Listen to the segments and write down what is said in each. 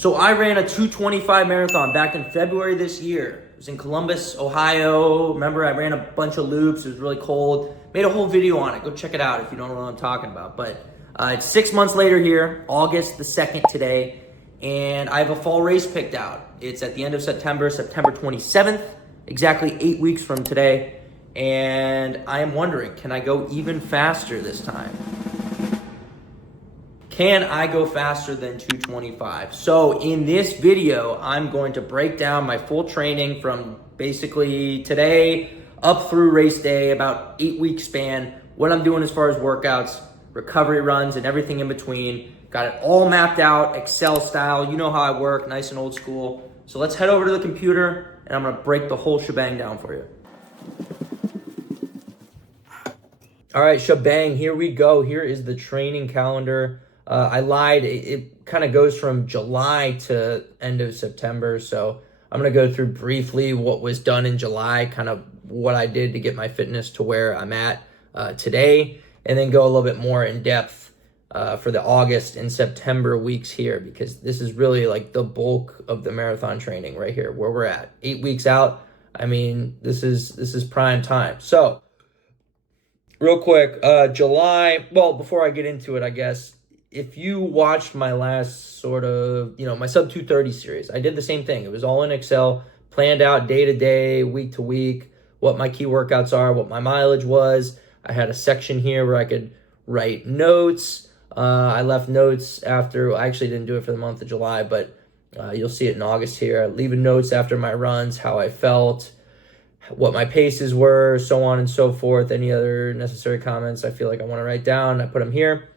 So I ran a 225 marathon back in February this year. It was in Columbus, Ohio. Remember, I ran a bunch of loops. It was really cold. Made a whole video on it. Go check it out if you don't know what I'm talking about. But it's 6 months later here, August the 2nd today, and I have a fall race picked out. It's at the end of September, September 27th, exactly 8 weeks from today. And I am wondering, can I go even faster this time? Can I go faster than 225? So in this video, I'm going to break down my full training from basically today up through race day, about 8 week span, what I'm doing as far as workouts, recovery runs, and everything in between. Got it all mapped out, Excel style. You know how I work, nice and old school. So let's head over to the computer and I'm gonna break the whole shebang down for you. All right, shebang, here we go. Here is the training calendar. I lied, it kind of goes from July to end of September. So I'm gonna go through briefly what was done in July, kind of what I did to get my fitness to where I'm at today, and then go a little bit more in depth for the August and September weeks here, because this is really like the bulk of the marathon training right here, where we're at. 8 weeks out, I mean, this is prime time. So real quick, July, well, before I get into it, I guess, if you watched my last sort of, my sub 230 series, I did the same thing. It was all in Excel, planned out day to day, week to week, what my key workouts are, what my mileage was. I had a section here where I could write notes. I left notes after, I actually didn't do it for the month of July, but you'll see it in August here. Leaving notes after my runs, how I felt, what my paces were, so on and so forth. Any other necessary comments I feel like I want to write down, I put them here.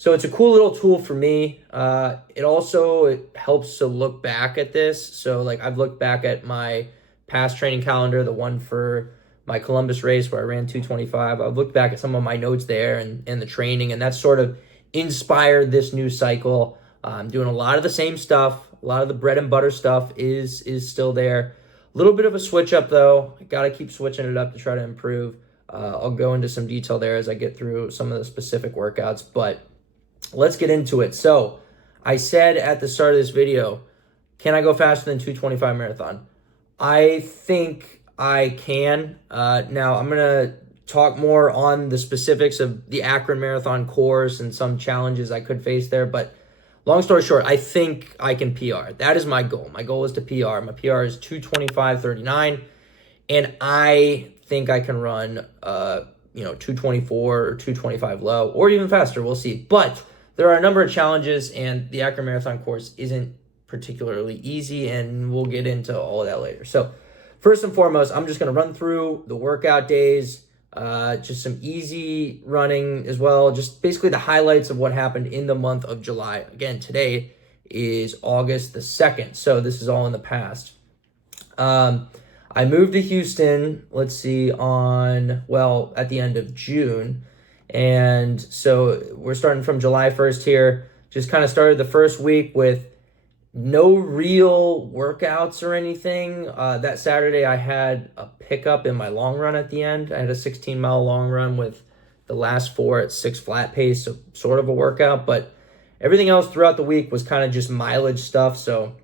So it's a cool little tool for me. It helps to look back at this. So like I've looked back at my past training calendar, the one for my Columbus race where I ran 225. I've looked back at some of my notes there and the training, and that's sort of inspired this new cycle. I'm doing a lot of the same stuff. A lot of the bread and butter stuff is still there. A little bit of a switch up though. I got to keep switching it up to try to improve. I'll go into some detail there as I get through some of the specific workouts, but let's get into it. So I said at the start of this video, can I go faster than 225 marathon? I think I can. Now I'm going to talk more on the specifics of the Akron Marathon course and some challenges I could face there. But long story short, I think I can PR. That is my goal. My goal is to PR. My PR is 225.39. And I think I can run, 224 or 225 low or even faster. We'll see. But there are a number of challenges, and the Akron Marathon course isn't particularly easy, and we'll get into all of that later. So first and foremost, I'm just going to run through the workout days, just some easy running as well, just basically the highlights of what happened in the month of July. Again, today is August the 2nd, so this is all in the past. I moved to Houston, at the end of June. And so we're starting from July 1st here. Just kind of started the first week with no real workouts or anything. That Saturday I had a pickup in my long run at the end. I had a 16-mile long run with the last 4 at 6 flat pace, so sort of a workout. But everything else throughout the week was kind of just mileage stuff. So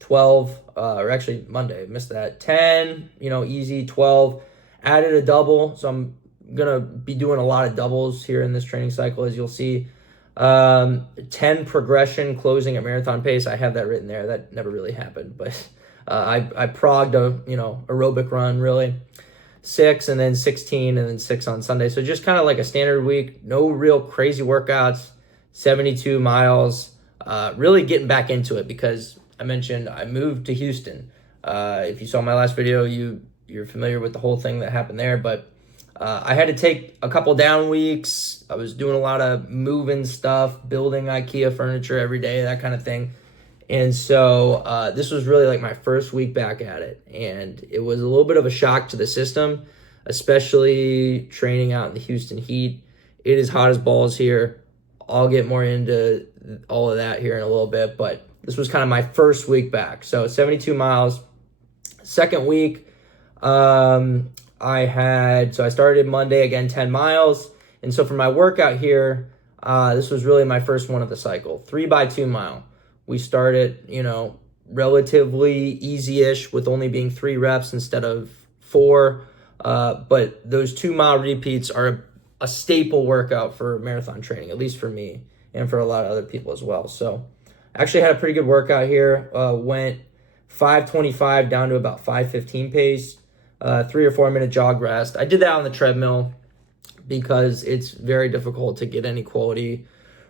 12, or actually Monday, I missed that. 10, easy, 12. Added a double, so I'm gonna be doing a lot of doubles here in this training cycle, as you'll see. 10 progression closing at marathon pace. I have that written there. That never really happened, but I progged a aerobic run really. 6 and then 16 and then 6 on Sunday. So just kind of like a standard week. No real crazy workouts. 72 miles. Really getting back into it because I mentioned I moved to Houston. If you saw my last video, you're familiar with the whole thing that happened there, but I had to take a couple down weeks. I was doing a lot of moving stuff, building IKEA furniture every day, that kind of thing. And so this was really like my first week back at it. And it was a little bit of a shock to the system, especially training out in the Houston heat. It is hot as balls here. I'll get more into all of that here in a little bit, but this was kind of my first week back. So 72 miles. Second week, I started Monday, again, 10 miles. And so for my workout here, this was really my first one of the cycle, 3x2 mile, We start at, relatively easy-ish with only being 3 reps instead of 4. But those 2-mile repeats are a staple workout for marathon training, at least for me and for a lot of other people as well. So actually had a pretty good workout here. Went 5:25 down to about 5:15 pace, 3 or 4 minute jog rest. I did that on the treadmill because it's very difficult to get any quality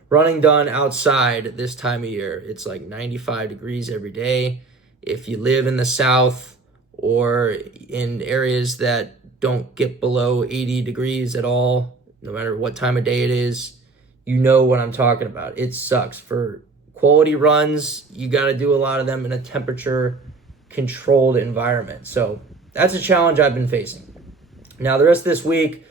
running done outside this time of year. It's like 95 degrees every day. If you live in the South or in areas that don't get below 80 degrees at all, no matter what time of day it is, you know what I'm talking about. It sucks. For quality runs, you got to do a lot of them in a temperature controlled environment. So that's a challenge I've been facing. Now, the rest of this week,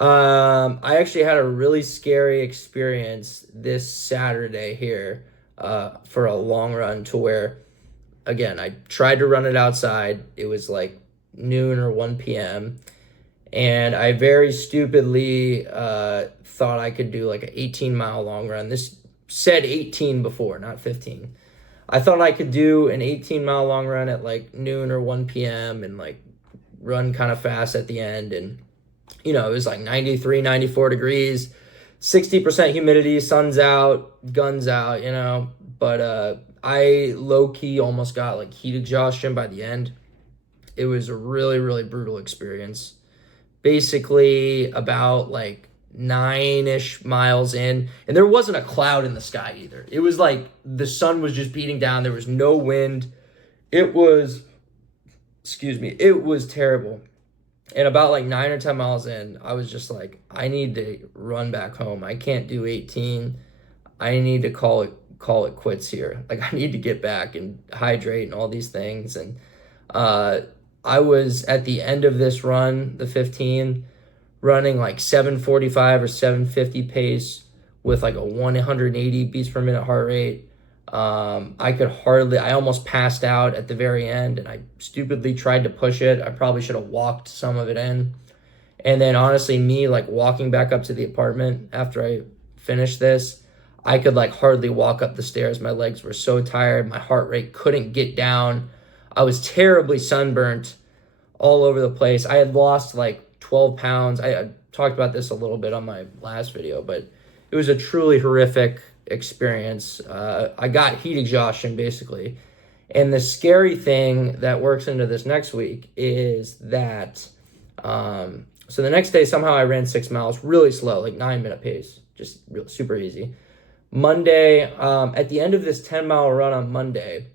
I actually had a really scary experience this Saturday here for a long run, to where, again, I tried to run it outside. It was like noon or 1 p.m. And I very stupidly thought I could do like an 18-mile long run. This said 18 before, not 15. I thought I could do an 18-mile long run at like noon or 1 p.m. and like run kind of fast at the end. And it was like 93, 94 degrees, 60% humidity, sun's out, guns out, But I low-key almost got like heat exhaustion by the end. It was a really, really brutal experience. Basically about like 9-ish miles in, and there wasn't a cloud in the sky either. It was like the sun was just beating down. There was no wind. It was terrible. And about like 9 or 10 miles in, I was just like, I need to run back home. I can't do 18. I need to call it quits here. Like, I need to get back and hydrate and all these things. And I was at the end of this run, the 15, running like 7:45 or 7:50 pace with like a 180 beats per minute heart rate. I almost passed out at the very end, and I stupidly tried to push it. I probably should have walked some of it in. And then honestly, me like walking back up to the apartment after I finished this, I could like hardly walk up the stairs. My legs were so tired. My heart rate couldn't get down. I was terribly sunburnt all over the place. I had lost like 12 pounds. I talked about this a little bit on my last video, but it was a truly horrific experience. I got heat exhaustion basically. And the scary thing that works into this next week is that, so the next day somehow I ran 6 miles really slow, like 9-minute pace, just real, super easy. Monday, at the end of this 10-mile run on Monday,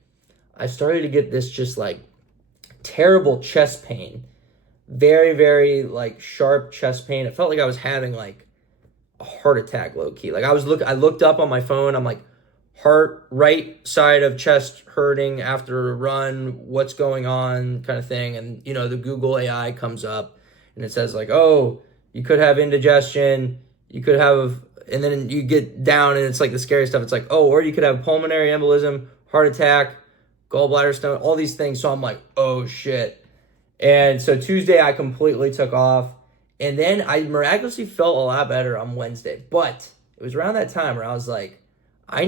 I started to get this just like terrible chest pain, very, very like sharp chest pain. It felt like I was having like a heart attack low key. Like I looked up on my phone. I'm like, heart, right side of chest hurting after a run. What's going on, kind of thing. And the Google AI comes up and it says like, oh, you could have indigestion. You could have, and then you get down and it's like the scary stuff. It's like, oh, or you could have pulmonary embolism, heart attack, gallbladder stone, all these things. So I'm like, oh shit. And so Tuesday I completely took off. And then I miraculously felt a lot better on Wednesday. But it was around that time where I was like, I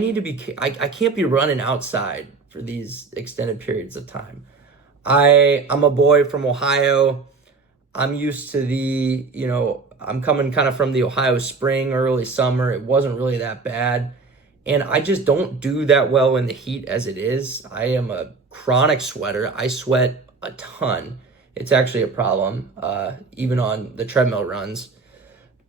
can't be running outside for these extended periods of time. I'm a boy from Ohio. I'm used to I'm coming kind of from the Ohio spring, early summer. It wasn't really that bad. And I just don't do that well in the heat as it is. I am a chronic sweater. I sweat a ton. It's actually a problem, even on the treadmill runs.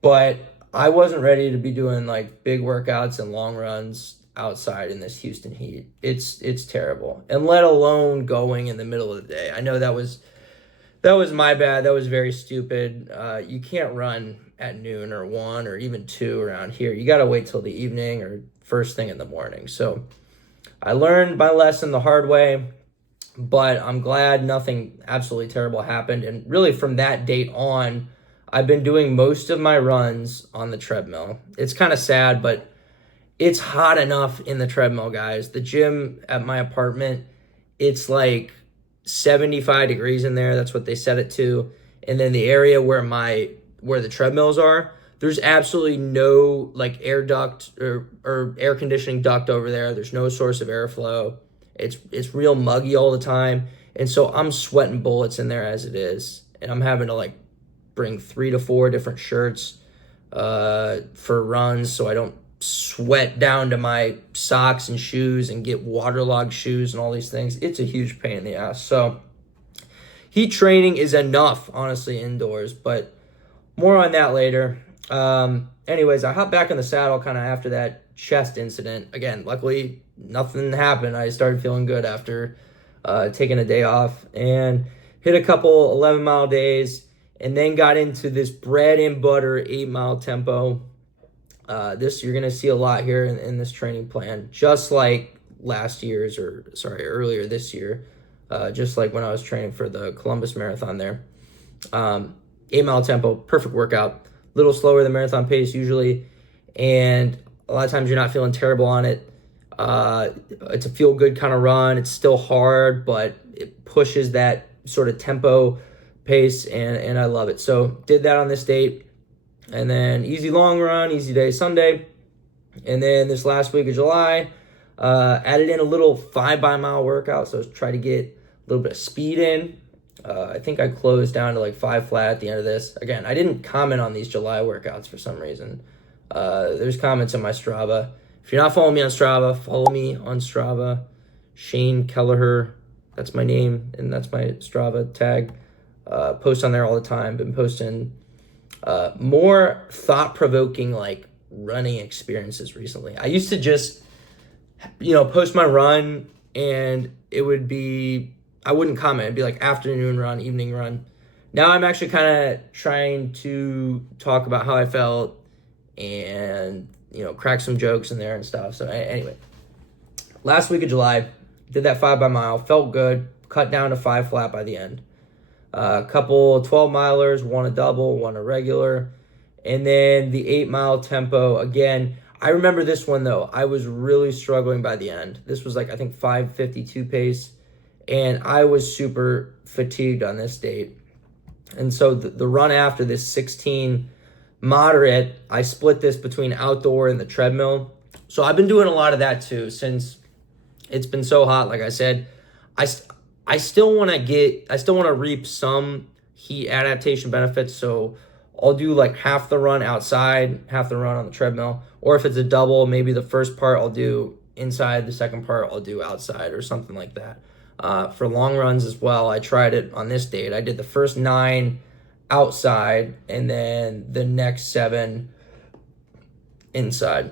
But I wasn't ready to be doing like big workouts and long runs outside in this Houston heat. It's terrible. And let alone going in the middle of the day. I know that was my bad. That was very stupid. You can't run at noon or 1 or even 2 around here. You got to wait till the evening or first thing in the morning. So I learned my lesson the hard way. But I'm glad nothing absolutely terrible happened. And really from that date on, I've been doing most of my runs on the treadmill. It's kind of sad, but it's hot enough in the treadmill, guys. The gym at my apartment, it's like 75 degrees in there. That's what they set it to. And then the area where the treadmills are, There's absolutely no like air duct or air conditioning duct over there. There's no source of airflow. It's real muggy all the time. And so I'm sweating bullets in there as it is. And I'm having to like bring 3 to 4 different shirts for runs so I don't sweat down to my socks and shoes and get waterlogged shoes and all these things. It's a huge pain in the ass. So heat training is enough, honestly, indoors, but more on that later. Anyways, I hopped back in the saddle kind of after that chest incident. Again, luckily, nothing happened. I started feeling good after taking a day off and hit a couple 11-mile days and then got into this bread and butter 8-mile tempo. This you're going to see a lot here in this training plan, just like earlier this year, just like when I was training for the Columbus Marathon there. 8-mile tempo, perfect workout, little slower than marathon pace usually, and a lot of times you're not feeling terrible on it. It's a feel-good kind of run. It's still hard, but it pushes that sort of tempo pace, and I love it. So did that on this date, and then easy long run, easy day Sunday, and then this last week of July, added in a little 5-mile workout, so try to get a little bit of speed in. I think I closed down to like 5 flat at the end of this. Again, I didn't comment on these July workouts for some reason. There's comments on my Strava. If you're not following me on Strava, follow me on Strava. Shane Kelleher, that's my name, and that's my Strava tag. Post on there all the time. Been posting more thought-provoking like running experiences recently. I used to just, post my run and it would be, I wouldn't comment. It'd be like afternoon run, evening run. Now I'm actually kind of trying to talk about how I felt and, crack some jokes in there and stuff. So anyway, last week of July, did that 5-mile, felt good, cut down to 5 flat by the end. A couple 12-milers, one a double, one a regular. And then the 8-mile tempo, again, I remember this one though. I was really struggling by the end. This was like, I think 5:52 pace. And I was super fatigued on this date. And so the run after this 16 moderate, I split this between outdoor and the treadmill. So I've been doing a lot of that too since it's been so hot. Like I said, I still want to reap some heat adaptation benefits. So I'll do like half the run outside, half the run on the treadmill. Or if it's a double, maybe the first part I'll do inside, the second part I'll do outside or something like that. For long runs as well, I tried it on this date. I did the first 9 outside and then the next 7 inside.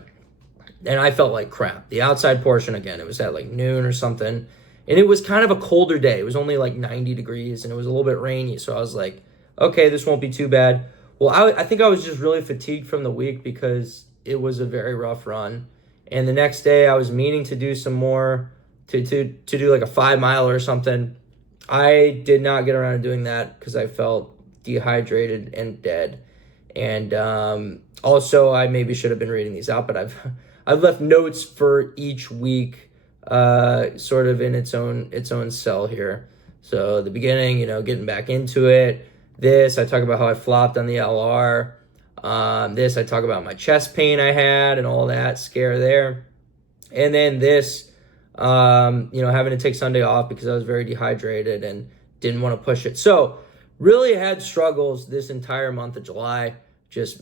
And I felt like crap. The outside portion, again, it was at like noon or something. And it was kind of a colder day. It was only like 90 degrees and it was a little bit rainy. So I was like, okay, this won't be too bad. Well, I think I was just really fatigued from the week because it was a very rough run. And the next day I was meaning to do some more, to do like a 5-mile or something. I did not get around to doing that because I felt dehydrated and dead. And also I maybe should have been reading these out, but I've left notes for each week, sort of in its own cell here. So the beginning, getting back into it. This, I talk about how I flopped on the LR. This, I talk about my chest pain I had and all that scare there. And then this, having to take Sunday off because I was very dehydrated and didn't want to push it. So really had struggles this entire month of July, just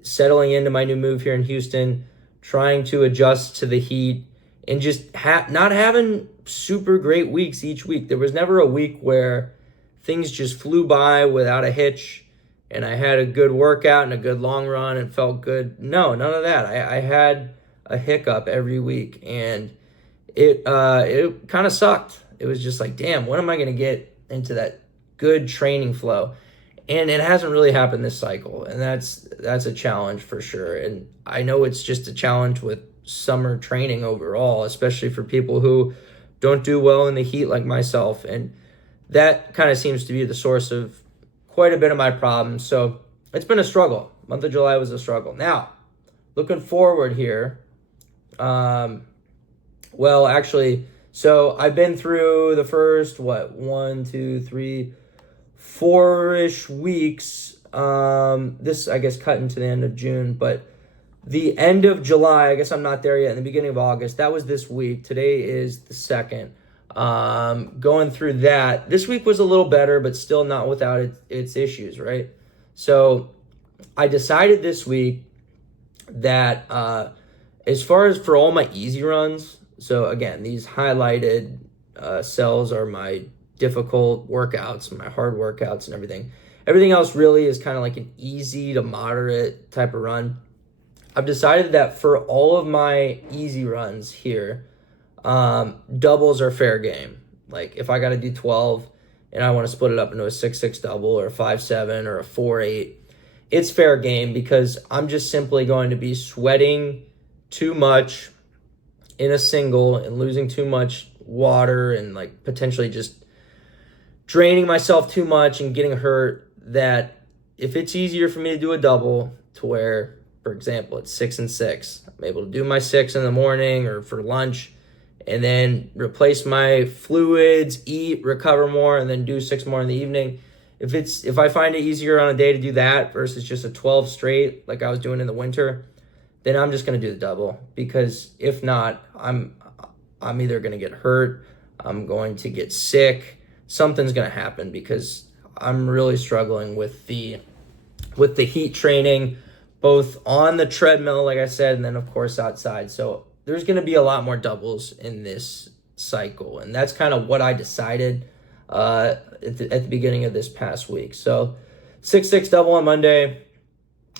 settling into my new move here in Houston, trying to adjust to the heat and just not having super great weeks each week. There was never a week where things just flew by without a hitch and I had a good workout and a good long run and felt good. No, none of that. I had a hiccup every week and it kind of sucked. It was just like, damn, when am I going to get into that good training flow? And it hasn't really happened this cycle. And that's a challenge for sure. And I know it's just a challenge with summer training overall, especially for people who don't do well in the heat like myself. And that kind of seems to be the source of quite a bit of my problems. So it's been a struggle. Month of July was a struggle. Now, looking forward here, well, actually, so I've been through the first, 4-ish weeks this, I guess, cut into the end of June, but the end of July, I guess I'm not there yet, in the beginning of August, that was this week. Today is the 2nd. Going through that, this week was a little better, but still not without its issues, right? So I decided this week that as far as for all my easy runs, so again, these highlighted cells are my difficult workouts, my hard workouts and everything. Everything else really is kind of like an easy to moderate type of run. I've decided that for all of my easy runs here, doubles are fair game. Like if I got to do 12 and I want to split it up into a 6-6 double or a 5-7 or a 4-8, it's fair game because I'm just simply going to be sweating too much in a single and losing too much water and like potentially just draining myself too much and getting hurt, that if it's easier for me to do a double to where, for example, it's 6 and 6, I'm able to do my 6 in the morning or for lunch and then replace my fluids, eat, recover more, and then do 6 more in the evening. If I find it easier on a day to do that versus just a 12 straight like I was doing in the winter, then I'm just going to do the double, because if not, I'm either going to get hurt, I'm going to get sick, something's going to happen, because I'm really struggling with the heat training, both on the treadmill, like I said, and then of course outside. So there's going to be a lot more doubles in this cycle, and that's kind of what I decided at the beginning of this past week. So 6-6 double on Monday.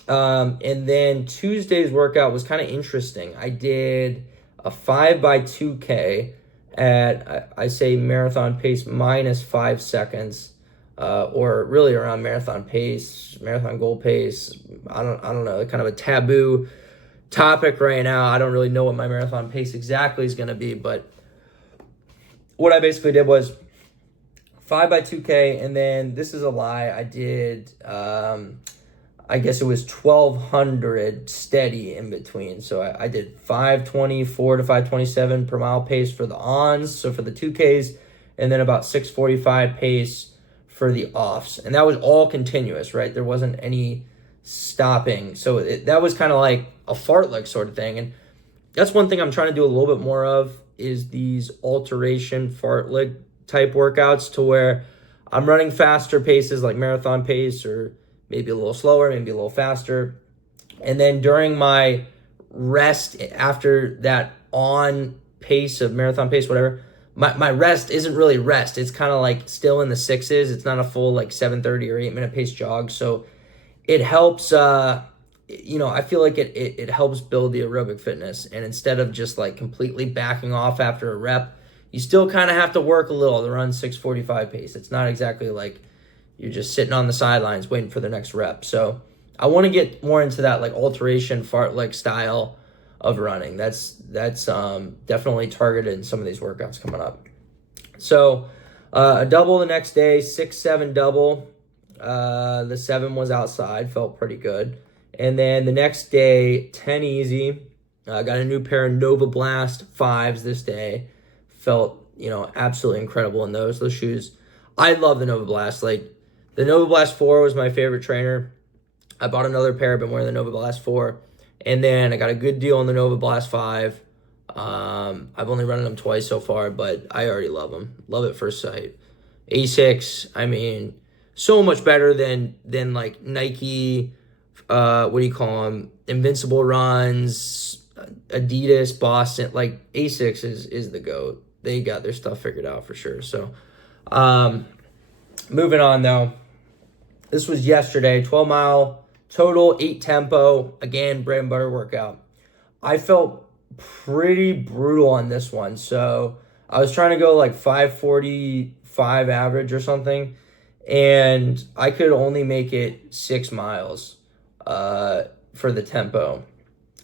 And then Tuesday's workout was kind of interesting. I did a 5x2K at, I say, marathon pace minus 5 seconds, or really around marathon pace, marathon goal pace. I don't know, kind of a taboo topic right now. I don't really know what my marathon pace exactly is going to be, but what I basically did was 5x2K, and then this is a lie. I did, I guess it was 1,200 steady in between. So I did 524 to 527 per mile pace for the ons, so for the 2Ks, and then about 645 pace for the offs. And that was all continuous, right? There wasn't any stopping. So that was kind of like a fartlek sort of thing. And that's one thing I'm trying to do a little bit more of, is these alteration fartlek type workouts, to where I'm running faster paces like marathon pace, or maybe a little slower, maybe a little faster. And then during my rest after that on pace of marathon pace, whatever, my rest isn't really rest. It's kind of like still in the 6s. It's not a full like 7:30 or 8-minute pace jog. So it helps, I feel like it helps build the aerobic fitness. And instead of just like completely backing off after a rep, you still kind of have to work a little to run 6:45 pace. It's not exactly like you're just sitting on the sidelines waiting for the next rep. So I want to get more into that like alteration fartlek style of running. That's definitely targeted in some of these workouts coming up. So a double the next day, 6-7 double. The 7 was outside, felt pretty good. And then the next day, 10 easy. Got a new pair of Nova Blast 5s this day. Felt, absolutely incredible in those shoes. I love the Nova Blast. Like, the Nova Blast 4 was my favorite trainer. I bought another pair. I've been wearing the Nova Blast 4. And then I got a good deal on the Nova Blast 5. I've only run them twice so far, but I already love them. Love at first sight. ASICs, I mean, so much better than like Nike, what do you call them? Invincible Runs, Adidas, Boston. Like, ASICs is the GOAT. They got their stuff figured out for sure. So, moving on though. This was yesterday, 12-mile total, 8 tempo. Again, bread and butter workout. I felt pretty brutal on this one. So I was trying to go like 5:45 average or something, and I could only make it 6 miles for the tempo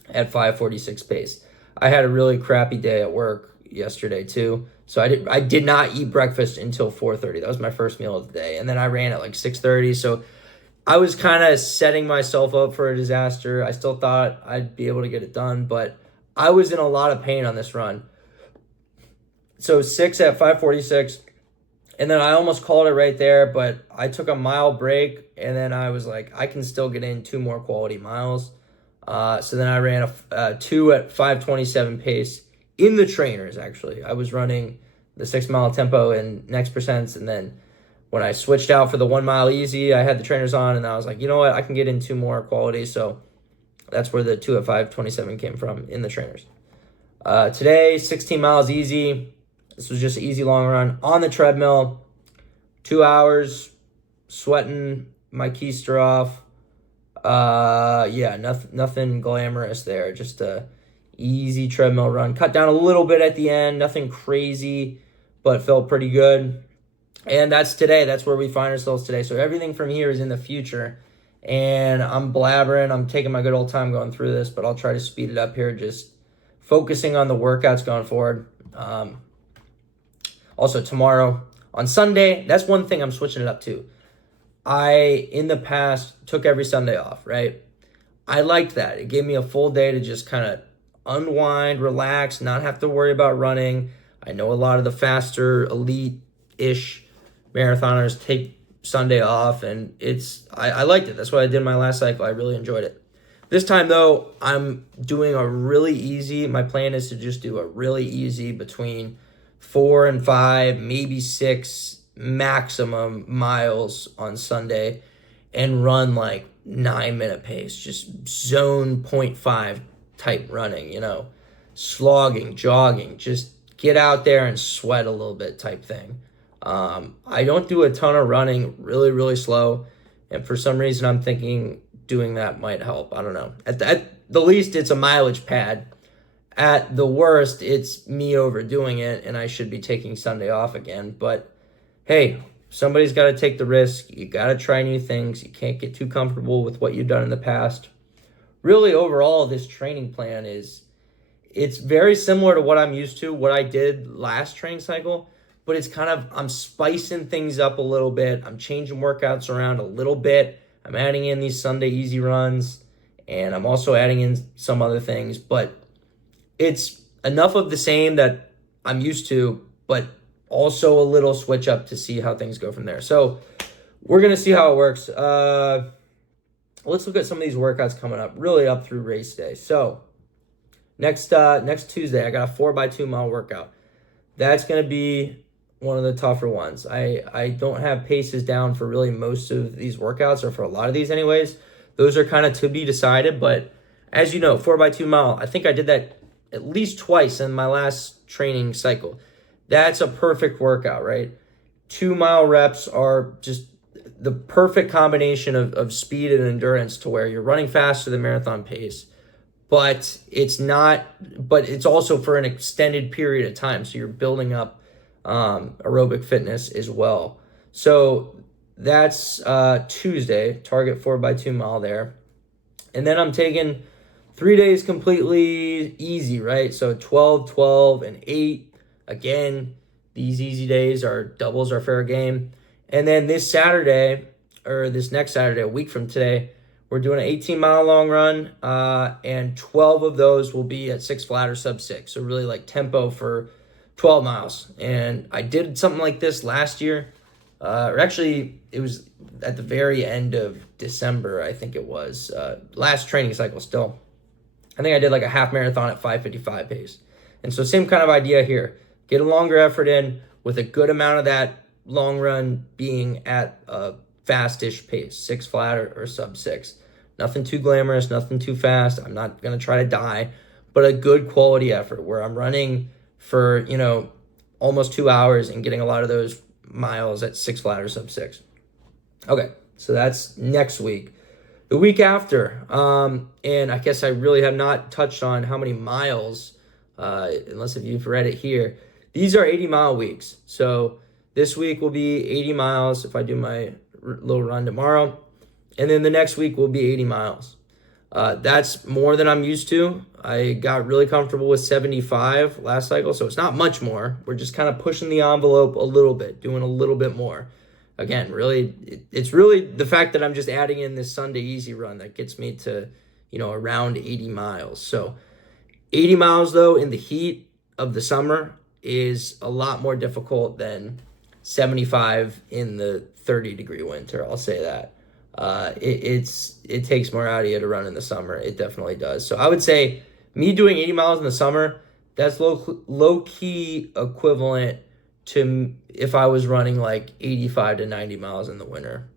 at 5:46 pace. I had a really crappy day at work yesterday too. So I did not eat breakfast until 4:30. That was my first meal of the day. And then I ran at like 6:30. So I was kind of setting myself up for a disaster. I still thought I'd be able to get it done, but I was in a lot of pain on this run. So 6 at 5:46. And then I almost called it right there, but I took a mile break, and then I was like, I can still get in 2 more quality miles. So then I ran a 2 at 5:27 pace in the trainers, actually. I was running the 6 mile tempo in next percents, and then when I switched out for the 1 mile easy, I had the trainers on, and I was like, you know what, I can get in 2 more quality. So that's where the 2 at 5:27 came from in the trainers. Today, 16 miles easy. This was just an easy long run on the treadmill. 2 hours, sweating my keister off. Yeah, nothing glamorous there. Just a easy treadmill run. Cut down a little bit at the end. Nothing crazy, but felt pretty good. And that's today. That's where we find ourselves today. So everything from here is in the future. And I'm blabbering. I'm taking my good old time going through this, but I'll try to speed it up here. Just focusing on the workouts going forward. Also, tomorrow on Sunday, that's one thing I'm switching it up to. I, in the past, took every Sunday off, right? I liked that. It gave me a full day to just kind of unwind, relax, not have to worry about running. I know a lot of the faster, elite-ish marathoners take Sunday off, and I liked it. That's what I did my last cycle. I really enjoyed it. This time, though, I'm doing a really easy. My plan is to just do a really easy between 4 and 5, maybe 6 maximum miles on Sunday, and run like 9-minute pace, just zone 0.5 type running, slogging, jogging, just get out there and sweat a little bit type thing. I don't do a ton of running, really, really slow. And for some reason, I'm thinking doing that might help. I don't know. At the least, it's a mileage pad. At the worst, it's me overdoing it, and I should be taking Sunday off again. But hey, somebody's got to take the risk. You got to try new things. You can't get too comfortable with what you've done in the past. Really, overall, this training plan it's very similar to what I'm used to, what I did last training cycle, but it's kind of, I'm spicing things up a little bit. I'm changing workouts around a little bit. I'm adding in these Sunday easy runs, and I'm also adding in some other things, but it's enough of the same that I'm used to, but also a little switch up to see how things go from there. So we're going to see how it works. Let's look at some of these workouts coming up, really up through race day. So next Tuesday, I got a 4x2 mile workout. That's going to be one of the tougher ones. I don't have paces down for really most of these workouts, or for a lot of these anyways. Those are kind of to be decided, but as you know, 4x2 mile, I think I did that at least twice in my last training cycle. That's a perfect workout, right? 2-mile reps are just the perfect combination of speed and endurance, to where you're running faster than marathon pace, but it's also for an extended period of time. So you're building up aerobic fitness as well. So that's Tuesday, target 4x2 mile there. And then I'm taking 3 days completely easy, right? So 12, 12, and 8. Again, these easy days are doubles are fair game. And then this Saturday, or this next Saturday, a week from today, we're doing an 18-mile long run, and 12 of those will be at 6 flat or sub 6. So really like tempo for 12 miles. And I did something like this last year. Or actually, it was at the very end of December, I think it was. Last training cycle still. I think I did like a half marathon at 5:55 pace. And so same kind of idea here. Get a longer effort in with a good amount of that long run being at a fast-ish pace, 6 flat or sub 6. Nothing too glamorous, nothing too fast. I'm not going to try to die, but a good quality effort where I'm running for, almost 2 hours and getting a lot of those miles at 6 flat or sub 6. Okay, so that's next week. The week after, and I guess I really have not touched on how many miles, unless if you've read it here. These are 80-mile weeks. So this week will be 80 miles if I do my little run tomorrow. And then the next week will be 80 miles. That's more than I'm used to. I got really comfortable with 75 last cycle, so it's not much more. We're just kind of pushing the envelope a little bit, doing a little bit more. Again, really, it's really the fact that I'm just adding in this Sunday easy run that gets me to, around 80 miles. So 80 miles, though, in the heat of the summer is a lot more difficult than 75 in the 30-degree winter. I'll say that. It takes more out of you to run in the summer. It definitely does. So I would say me doing 80 miles in the summer, that's low key equivalent to if I was running like 85 to 90 miles in the winter.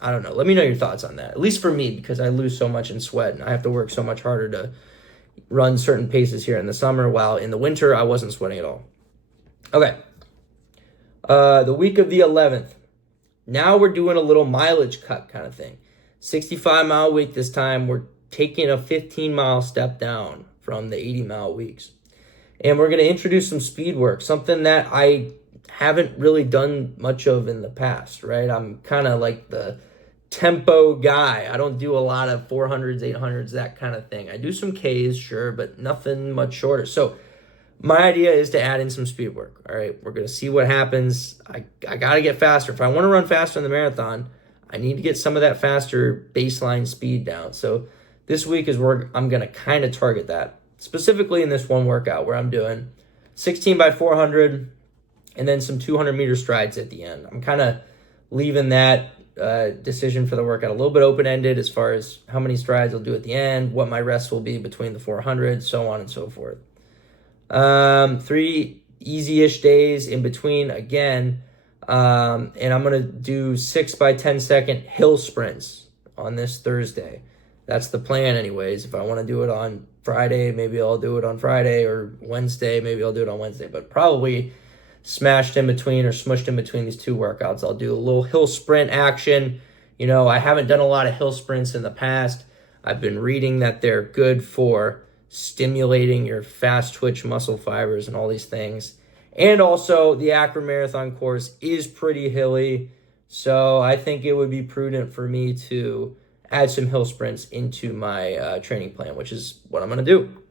I don't know. Let me know your thoughts on that. At least for me, because I lose so much in sweat and I have to work so much harder to run certain paces here in the summer, while in the winter I wasn't sweating at all. Okay. The week of the 11th. Now we're doing a little mileage cut kind of thing. 65-mile week this time. We're taking a 15-mile step down from the 80-mile weeks. And we're going to introduce some speed work, something that I haven't really done much of in the past, right? I'm kind of like the tempo guy. I don't do a lot of 400s, 800s, that kind of thing. I do some Ks, sure, but nothing much shorter. So my idea is to add in some speed work. All right, we're going to see what happens. I got to get faster. If I want to run faster in the marathon, I need to get some of that faster baseline speed down. So this week is where I'm going to kind of target that, specifically in this one workout where I'm doing 16 by 400 and then some 200-meter strides at the end. I'm kind of leaving that decision for the workout a little bit open-ended as far as how many strides I'll do at the end, what my rest will be between the 400, so on and so forth. 3 easy-ish days in between again, and I'm going to do 6 by 10 second hill sprints on this Thursday. That's the plan anyways. If I want to do it on Friday, maybe I'll do it on Friday, or Wednesday, maybe I'll do it on Wednesday, but probably smashed in between or smushed in between these two workouts, I'll do a little hill sprint action. You know, I haven't done a lot of hill sprints in the past. I've been reading that they're good for stimulating your fast twitch muscle fibers and all these things. And also the Akron Marathon course is pretty hilly, so I think it would be prudent for me to add some hill sprints into my training plan, which is what I'm going to do.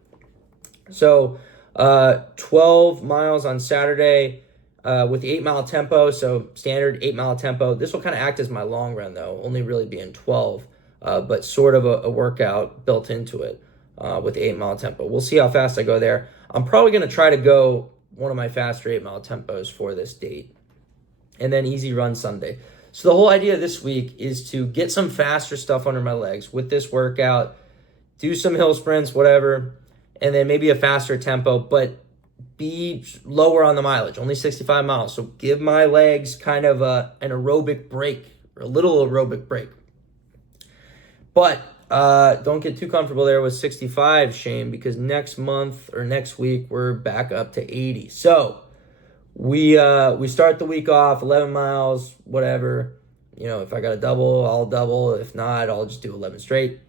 So 12 miles on Saturday with the 8-mile tempo, so standard 8-mile tempo. This will kind of act as my long run, though, only really being 12, but sort of a workout built into it with the 8-mile tempo. We'll see how fast I go there. I'm probably going to try to go one of my faster 8-mile tempos for this date, and then easy run Sunday. So the whole idea this week is to get some faster stuff under my legs with this workout, do some hill sprints, whatever, and then maybe a faster tempo, but be lower on the mileage, only 65 miles. So give my legs kind of an aerobic break, or a little aerobic break. But don't get too comfortable there with 65, Shane, because next month or next week, we're back up to 80. So we start the week off 11 miles, whatever. You know, if I got a double, I'll double. If not, I'll just do 11 straight.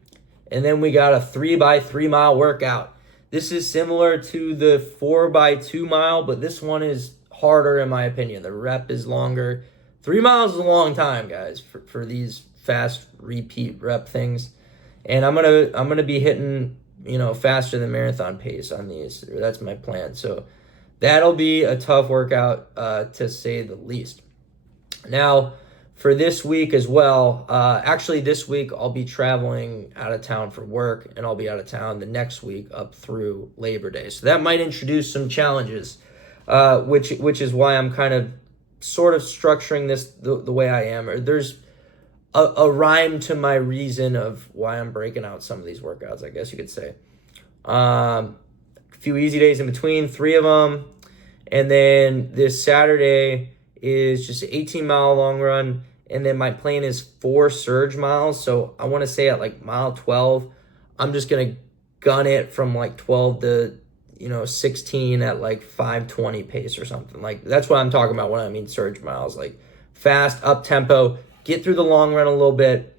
And then we got a 3 by 3 mile workout. This is similar to the 4 by 2 mile, but this one is harder in my opinion. The rep is longer. 3 miles is a long time, guys, for these fast repeat rep things. And I'm gonna be hitting, you know, faster than marathon pace on these. That's my plan. So that'll be a tough workout to say the least. Now, for this week as well, actually this week I'll be traveling out of town for work, and I'll be out of town the next week up through Labor Day. So that might introduce some challenges, which is why I'm kind of sort of structuring this the way I am. Or there's a rhyme to my reason of why I'm breaking out some of these workouts, I guess you could say. A few easy days in between, 3 of them. And then this Saturday is just an 18-mile long run. And then my plan is 4 surge miles. So I want to say at like mile 12, I'm just going to gun it from like 12 to, 16 at like 5:20 pace or something. Like that's what I'm talking about when I mean surge miles, like fast, up tempo, get through the long run a little bit,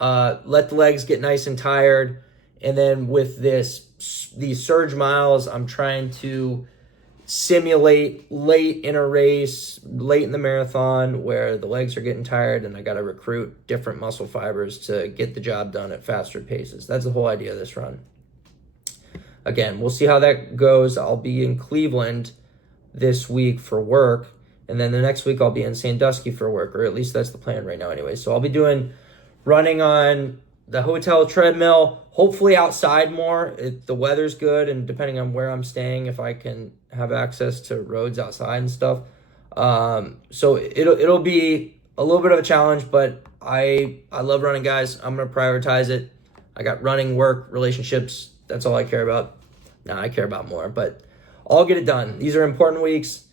let the legs get nice and tired. And then with these surge miles, I'm trying to simulate late in a race, late in the marathon, where the legs are getting tired and I got to recruit different muscle fibers to get the job done at faster paces. That's the whole idea of this run. Again, we'll see how that goes. I'll be in Cleveland this week for work, and then the next week I'll be in Sandusky for work, or at least that's the plan right now anyway. So I'll be running on the hotel treadmill, hopefully outside more if the weather's good, and depending on where I'm staying, if I can have access to roads outside and stuff. So it'll be a little bit of a challenge, but I love running, guys. I'm gonna prioritize it. I got running, work, relationships. That's all I care about. Now I care about more, but I'll get it done. These are important weeks,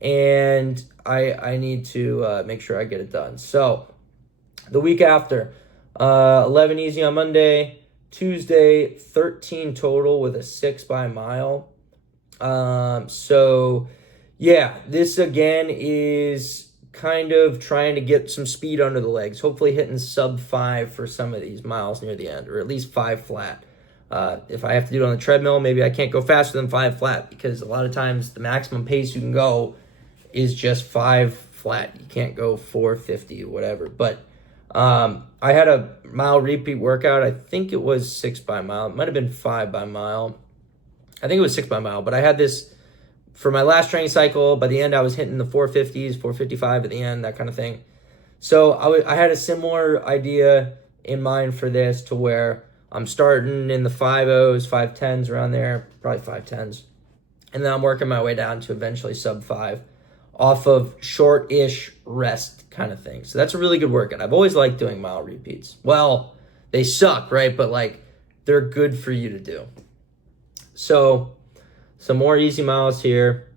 and I need to make sure I get it done. So the week after, 11 easy on Monday. Tuesday, 13 total with a 6 by mile. So yeah, this again is kind of trying to get some speed under the legs, hopefully hitting sub 5 for some of these miles near the end, or at least 5 flat. If I have to do it on the treadmill, maybe I can't go faster than 5 flat, because a lot of times the maximum pace you can go is just 5 flat. You can't go 450 or whatever. But I had a mile repeat workout. I think it was 6 by mile. It might have been 5 by mile. I think it was 6 by mile, but I had this for my last training cycle. By the end, I was hitting the 450s, 455 at the end, that kind of thing. So I had a similar idea in mind for this, to where I'm starting in the 5.0s, 5.10s, around there, probably 5.10s. And then I'm working my way down to eventually sub 5 off of short-ish rest kind of thing. So that's a really good workout. I've always liked doing mile repeats. Well, they suck, right? But like, they're good for you to do. So some more easy miles here.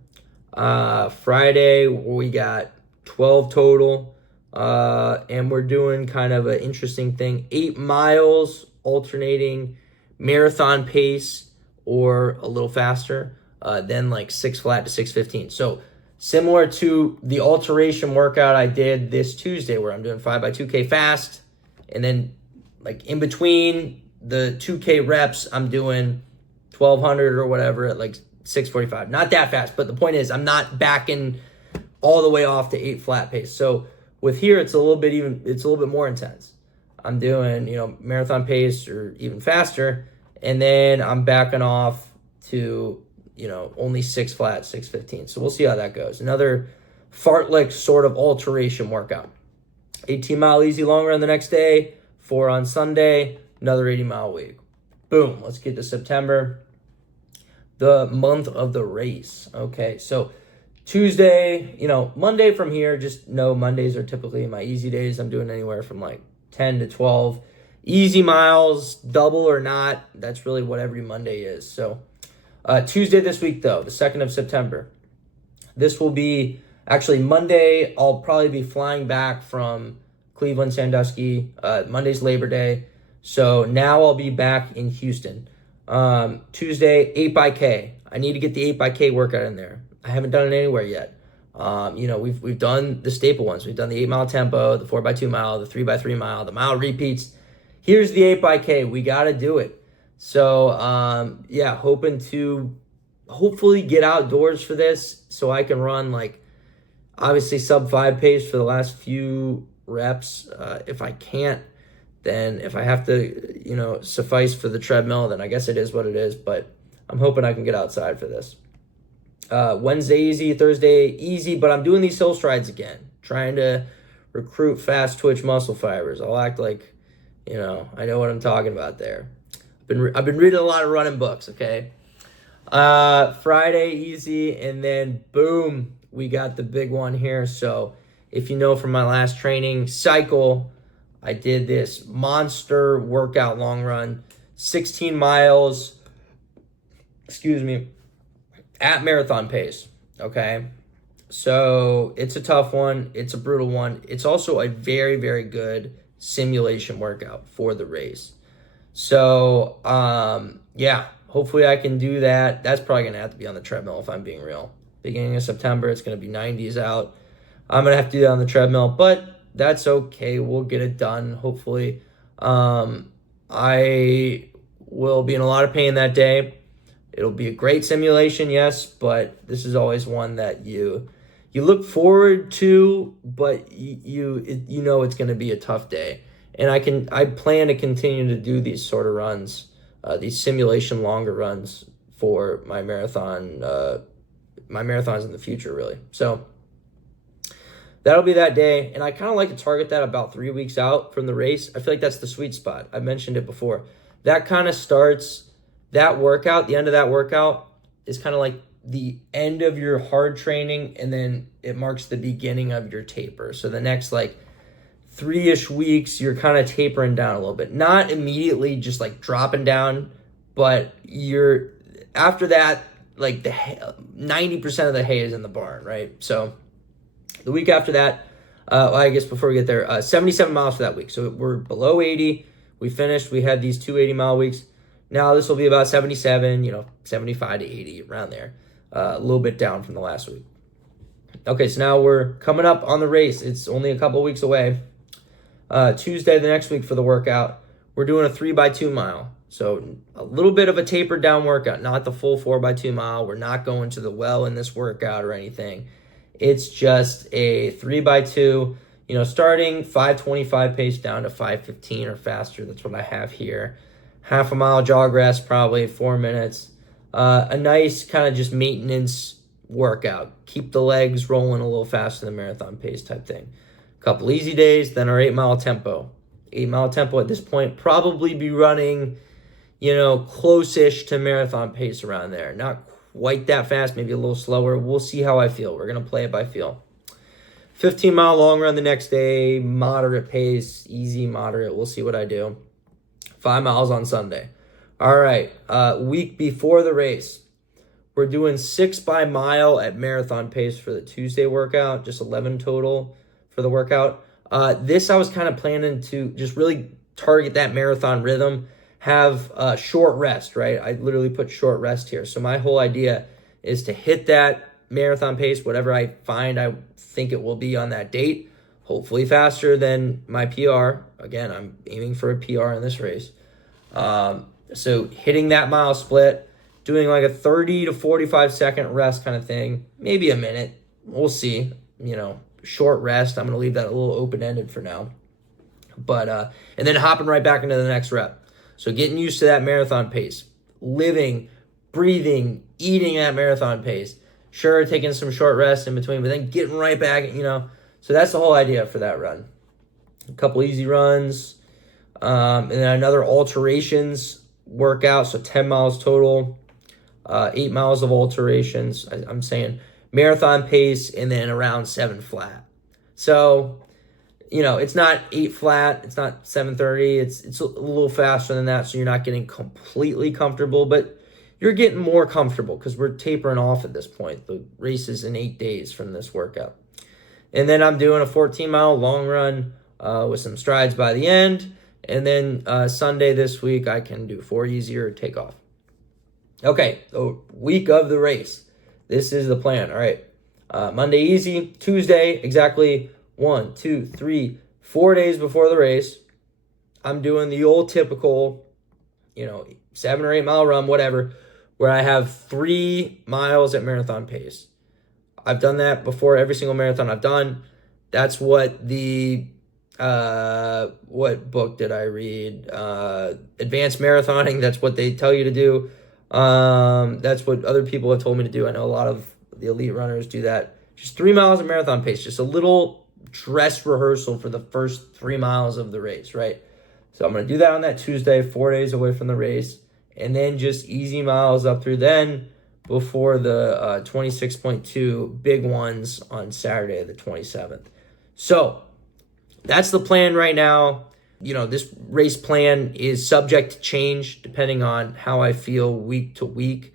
Friday, we got 12 total. And we're doing kind of an interesting thing. 8 miles, alternating marathon pace or a little faster, then like 6 flat to 6:15. So similar to the alteration workout I did this Tuesday, where I'm doing 5x2K fast, and then like in between the 2K reps, I'm doing 1200 or whatever at like 6:45. Not that fast, but the point is I'm not backing all the way off to 8 flat pace. So with here, it's a little bit more intense. I'm doing, marathon pace or even faster, and then I'm backing off to, only 6 flat, 6:15. So we'll see how that goes. Another fartlek sort of alteration workout. 18-mile easy long run the next day, 4 on Sunday, another 80-mile week. Boom, let's get to September, the month of the race. Okay, so Tuesday, Monday from here, just know Mondays are typically my easy days. I'm doing anywhere from like 10 to 12 easy miles, double or not. That's really what every Monday is. So Tuesday this week, though, the 2nd of September. This will be actually Monday. I'll probably be flying back from Cleveland, Sandusky. Monday's Labor Day. So now I'll be back in Houston. Tuesday, 8x K. I need to get the 8x K workout in there. I haven't done it anywhere yet. We've done the staple ones. We've done the 8-mile tempo, the 4x2 mile, the 3x3 mile, the mile repeats. Here's the 8x K. We got to do it. So, hoping to hopefully get outdoors for this so I can run like obviously sub 5 pace for the last few reps. If I can't, then if I have to, suffice for the treadmill, then I guess it is what it is. But I'm hoping I can get outside for this. Wednesday easy, Thursday easy, but I'm doing these hill strides again, trying to recruit fast twitch muscle fibers. I'll act like, I know what I'm talking about there. I've been reading a lot of running books, okay? Friday easy, and then boom, we got the big one here. So if you know from my last training cycle, I did this monster workout long run, 16 miles, at marathon pace, okay? So it's a tough one. It's a brutal one. It's also a very, very good simulation workout for the race. So, hopefully I can do that. That's probably going to have to be on the treadmill if I'm being real. Beginning of September, it's going to be 90s out. I'm going to have to do that on the treadmill, but that's okay. We'll get it done, hopefully. I will be in a lot of pain that day. It'll be a great simulation, yes, but this is always one that you look forward to, but you know it's going to be a tough day. And I plan to continue to do these sort of runs, these simulation longer runs for my marathons in the future, really. So that'll be that day, and I kind of like to target that about 3 weeks out from the race. I feel like that's the sweet spot. I mentioned it before. That kind of starts that workout. The end of that workout is kind of like the end of your hard training, and then it marks the beginning of your taper. So the next like 3-ish weeks, you're kind of tapering down a little bit. Not immediately just like dropping down, but you're after that, like the 90% of the hay is in the barn, right? So the week after that, I guess before we get there, 77 miles for that week. So we're below 80. We finished. We had these 2 80-mile weeks. Now this will be about 77, 75 to 80, around there. A little bit down from the last week. Okay, so now we're coming up on the race. It's only a couple weeks away. Tuesday, the next week for the workout, we're doing a 3x2 mile. So a little bit of a tapered down workout, not the full 4x2 mile. We're not going to the well in this workout or anything. It's just a 3x2, starting 5:25 pace down to 5:15 or faster. That's what I have here. Half a mile jog rest, probably 4 minutes. A nice kind of just maintenance workout. Keep the legs rolling a little faster than marathon pace type thing. A couple easy days, then our 8-mile tempo. 8-mile tempo at this point, probably be running, close-ish to marathon pace around there. Not quite that fast, maybe a little slower. We'll see how I feel. We're going to play it by feel. 15-mile long run the next day, moderate pace, easy, moderate. We'll see what I do. 5 miles on Sunday. All right, week before the race, we're doing 6 by mile at marathon pace for the Tuesday workout, just 11 total for the workout. This I was kind of planning to just really target that marathon rhythm, have a short rest, right? I literally put short rest here. So my whole idea is to hit that marathon pace, whatever I think it will be on that date, hopefully faster than my PR. Again, I'm aiming for a PR in this race. So hitting that mile split, doing like a 30 to 45 second rest kind of thing, maybe a minute. We'll see, short rest. I'm going to leave that a little open-ended for now. But, and then hopping right back into the next rep. So getting used to that marathon pace, living, breathing, eating at marathon pace. Sure, taking some short rests in between, but then getting right back, So that's the whole idea for that run. A couple easy runs, and then another alterations workout, so 10 miles total, 8 miles of alterations. I'm saying marathon pace, and then around 7 flat. So, it's not 8 flat, it's not 7:30, it's a little faster than that, so you're not getting completely comfortable, but you're getting more comfortable because we're tapering off at this point. The race is in 8 days from this workout. And then I'm doing a 14-mile long run with some strides by the end, and then Sunday this week I can do 4 easy or take off. Okay, the week of the race. This is the plan, all right. Monday easy, Tuesday exactly 1, 2, 3, 4 days before the race, I'm doing the old typical, 7 or 8 mile run, whatever, where I have 3 miles at marathon pace. I've done that before every single marathon I've done. That's what the, what book did I read? Advanced Marathoning, that's what they tell you to do. That's what other people have told me to do. I know a lot of the elite runners do that. Just 3 miles at marathon pace, just a little dress rehearsal for the first 3 miles of the race, right? So I'm going to do that on that Tuesday, 4 days away from the race, and then just easy miles up through then before the 26.2 big ones on Saturday, the 27th. So that's the plan right now. This race plan is subject to change depending on how I feel week to week.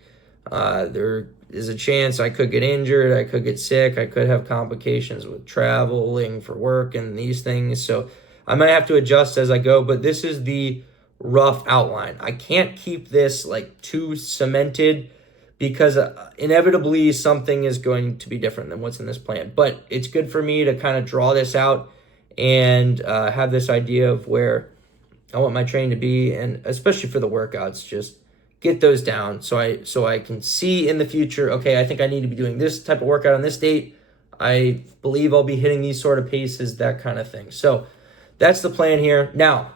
There is a chance I could get injured, I could get sick, I could have complications with traveling for work and these things. So I might have to adjust as I go, but this is the rough outline. I can't keep this like too cemented because inevitably something is going to be different than what's in this plan. But it's good for me to kind of draw this out and have this idea of where I want my training to be, and especially for the workouts, just get those down so I can see in the future, okay, I think I need to be doing this type of workout on this date. I believe I'll be hitting these sort of paces, that kind of thing. So that's the plan here. Now,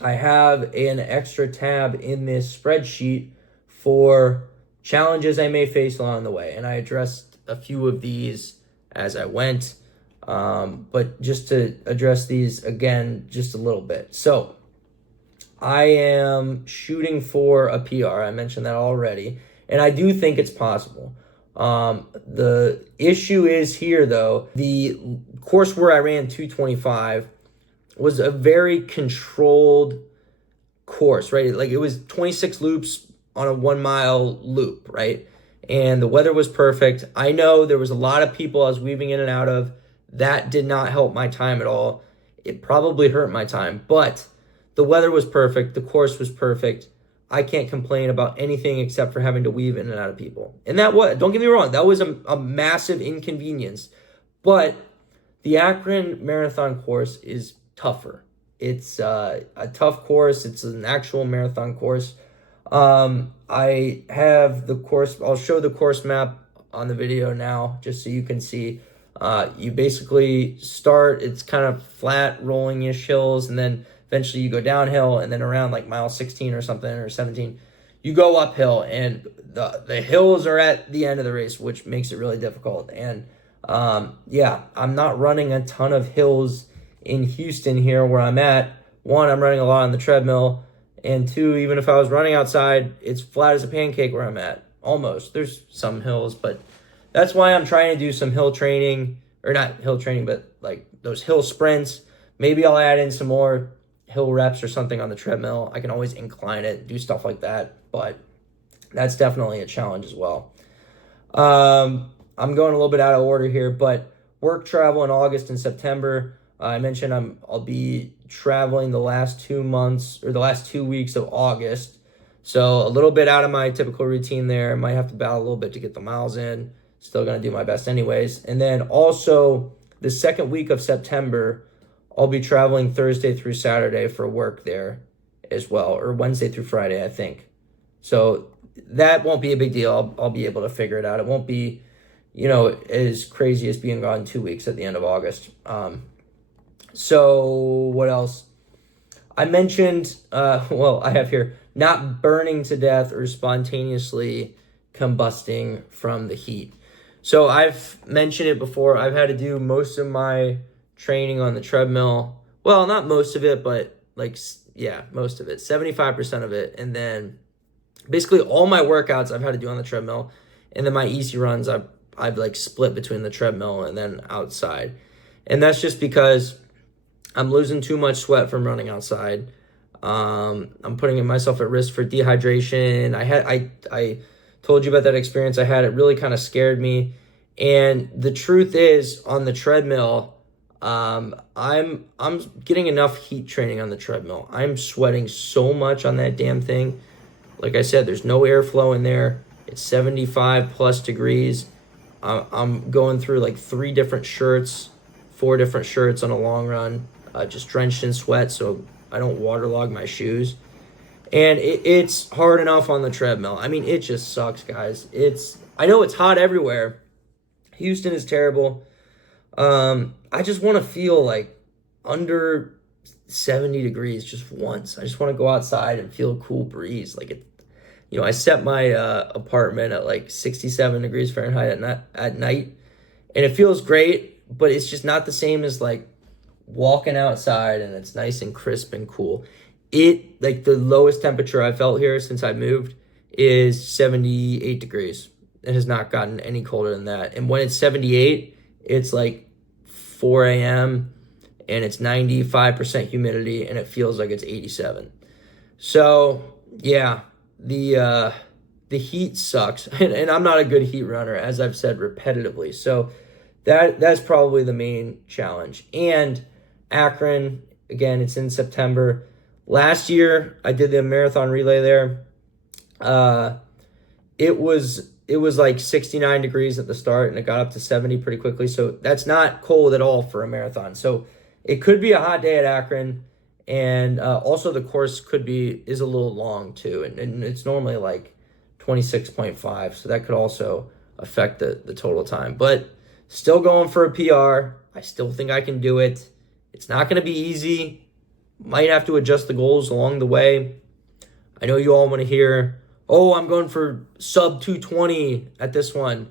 I have an extra tab in this spreadsheet for challenges I may face along the way, and I addressed a few of these as I went, but just to address these again just a little bit. So I am shooting for a PR. I mentioned that already. And I do think it's possible. The issue is here, though, the course where I ran 225 was a very controlled course, right? Like, it was 26 loops on a 1 mile loop, right? And the weather was perfect. I know there was a lot of people I was weaving in and out of. That did not help my time at all. It probably hurt my time, but the weather was perfect. The course was perfect. I can't complain about anything except for having to weave in and out of people. And that was, don't get me wrong, that was a massive inconvenience. But the Akron Marathon course is tougher. It's a tough course. It's an actual marathon course. I have the course. I'll show the course map on the video now, just so you can see. You basically start, it's kind of flat, rolling-ish hills, and then eventually you go downhill, and then around like mile 16 or something, or 17, you go uphill, and the hills are at the end of the race, which makes it really difficult. And yeah, I'm not running a ton of hills in Houston here where I'm at. One, I'm running a lot on the treadmill, and two, even if I was running outside, it's flat as a pancake where I'm at, almost. There's some hills, but that's why I'm trying to do some hill training, or not hill training, but like those hill sprints. Maybe I'll add in some more hill reps or something on the treadmill. I can always incline it, do stuff like that, but that's definitely a challenge as well. I'm going a little bit out of order here, but work travel in August and September. I mentioned I'll be traveling the last 2 months, or the last 2 weeks of August. So a little bit out of my typical routine there. Might have to battle a little bit to get the miles in. Still going to do my best anyways. And then also the second week of September, I'll be traveling Thursday through Saturday for work there as well, or Wednesday through Friday, I think. So that won't be a big deal. I'll be able to figure it out. It won't be, as crazy as being gone 2 weeks at the end of August. So what else? I mentioned, I have here, not burning to death or spontaneously combusting from the heat. So I've mentioned it before. I've had to do most of my training on the treadmill. Well, not most of it, but most of it, 75% of it. And then basically all my workouts I've had to do on the treadmill. And then my easy runs, I've like split between the treadmill and then outside. And that's just because I'm losing too much sweat from running outside. I'm putting myself at risk for dehydration. I told you about that experience I had. It really kind of scared me. And the truth is, on the treadmill, I'm getting enough heat training on the treadmill. I'm sweating so much on that damn thing. Like I said, there's no airflow in there. It's 75 plus degrees. I'm going through like 4 different shirts on a long run, just drenched in sweat so I don't waterlog my shoes. And it's hard enough on the treadmill. I mean, it just sucks, guys. I know it's hot everywhere. Houston is terrible. I just want to feel like under 70 degrees just once. I just want to go outside and feel a cool breeze. I set my apartment at like 67 degrees Fahrenheit at night, and it feels great, but it's just not the same as like walking outside and it's nice and crisp and cool. The lowest temperature I felt here since I moved is 78 degrees. It has not gotten any colder than that. And when it's 78, it's like 4 a.m. and it's 95% humidity and it feels like it's 87. So yeah, the heat sucks. And I'm not a good heat runner, as I've said repetitively. So that's probably the main challenge. And Akron, again, it's in September. Last year, I did the marathon relay there. It was like 69 degrees at the start, and it got up to 70 pretty quickly. So that's not cold at all for a marathon. So it could be a hot day at Akron, and also the course is a little long too, and it's normally like 26.5. So that could also affect the total time. But still going for a PR. I still think I can do it. It's not going to be easy. Might have to adjust the goals along the way. I know you all want to hear, I'm going for sub 220 at this one.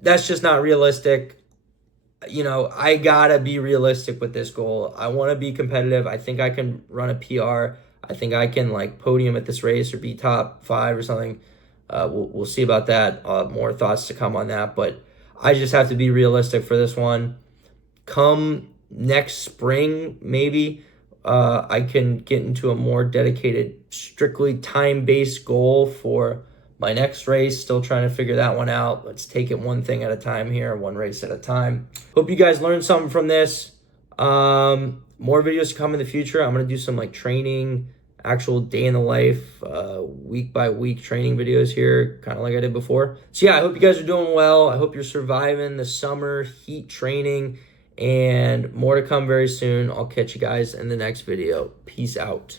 That's just not realistic. I got to be realistic with this goal. I want to be competitive. I think I can run a PR. I think I can podium at this race or be top 5 or something. we'll see about that. More thoughts to come on that, but I just have to be realistic for this one. Come next spring, maybe I can get into a more dedicated, strictly time-based goal for my next race. Still trying to figure that one out. Let's take it one thing at a time here, one race at a time. Hope you guys learned something from this. More videos to come in the future. I'm gonna do some like training, actual day in the life, week by week training videos here, kind of like I did before. So yeah, I hope you guys are doing well. I hope you're surviving the summer heat training, and more to come very soon. I'll catch you guys in the next video. Peace out.